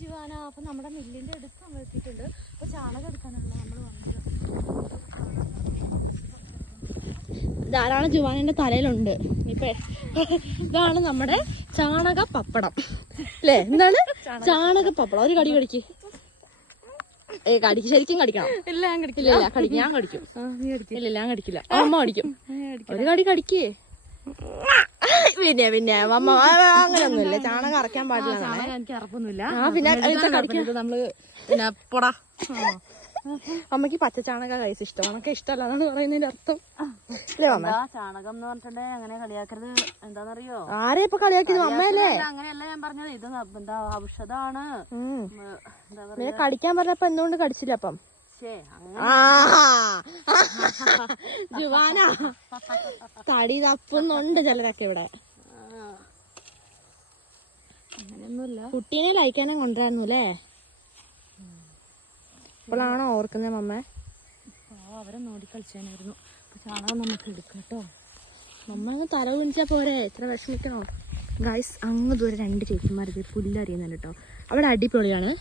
Juana. അപ്പൊ നമ്മുടെ മില്ലിന്റെ അടുത്ത് നമ്മൾ എത്തിയിട്ടുണ്ട്. അപ്പൊ ചാണകം എടുക്കാനാണല്ലോ നമ്മൾ വന്നത്. ധാരാളം ജുവാനന്റെ തലയിലുണ്ട്. ഇപ്പൊ ഇതാണ് നമ്മുടെ ചാണക പപ്പടം അല്ലേ? എന്താണ് ചാണക പപ്പടം? ഒരു കടി കടിക്ക്. കടിക്ക്, ശരിക്കും കടിക്കണം. ഇല്ല ഞാൻ കടിക്കില്ല. ഞാൻ കടിക്കും. ഇല്ല ഞാൻ കടിക്കില്ല. അമ്മ കടിക്കും. ഒരു കടി കടിക്കേ. പിന്നെ അമ്മ അങ്ങനെയൊന്നുമില്ല. ചാണകം അറക്കാൻ പാടില്ല. എനിക്ക് അറപ്പൊന്നുമില്ല. പിന്നെ നമ്മള് പിന്നെ പൊടാ. അമ്മക്ക് പച്ച ചാണക കഴിച്ച് ഇഷ്ടം. നമുക്ക് ഇഷ്ടമല്ല എന്നാണ് പറയുന്നതിന്റെ അർത്ഥം. ചാണകം എന്ന് പറഞ്ഞിട്ടുണ്ടെങ്കിൽ അങ്ങനെ കളിയാക്കരുത്. എന്താന്നറിയോ? ആരെ ഇപ്പൊ കളിയാക്കിയത്? അമ്മയല്ലേ? അങ്ങനെയല്ല ഞാൻ പറഞ്ഞത്. ഇത് എന്താ ഔഷധാണ്. കടിക്കാൻ പറഞ്ഞപ്പോ എന്തുകൊണ്ട് കടിച്ചില്ല? അപ്പം ജുവാന തടി തപ്പുന്നുണ്ട് ചിലരൊക്കെ ഇവിടെ. അങ്ങനെയൊന്നുമില്ല. കുട്ടീനെ ലയിക്കാനും കൊണ്ടുവരായിരുന്നു അല്ലേ? ഇപ്പോഴാണോ ഓർക്കുന്നത് അമ്മ? അവരെ നോടി കളിച്ചാനായിരുന്നു. ചാണകം നമുക്ക് എടുക്കാം കേട്ടോ. നമ്മ അങ്ങ് തല കുനിച്ചാ പോരെ, ഇത്ര വിഷമിക്കണോ? ഗൈസ്, അങ്ങ് ദൂരെ 2 ചേച്ചിമാർ പുല്ലറിയുന്നുണ്ട് കേട്ടോ. അവിടെ അടിപൊളിയാണ്.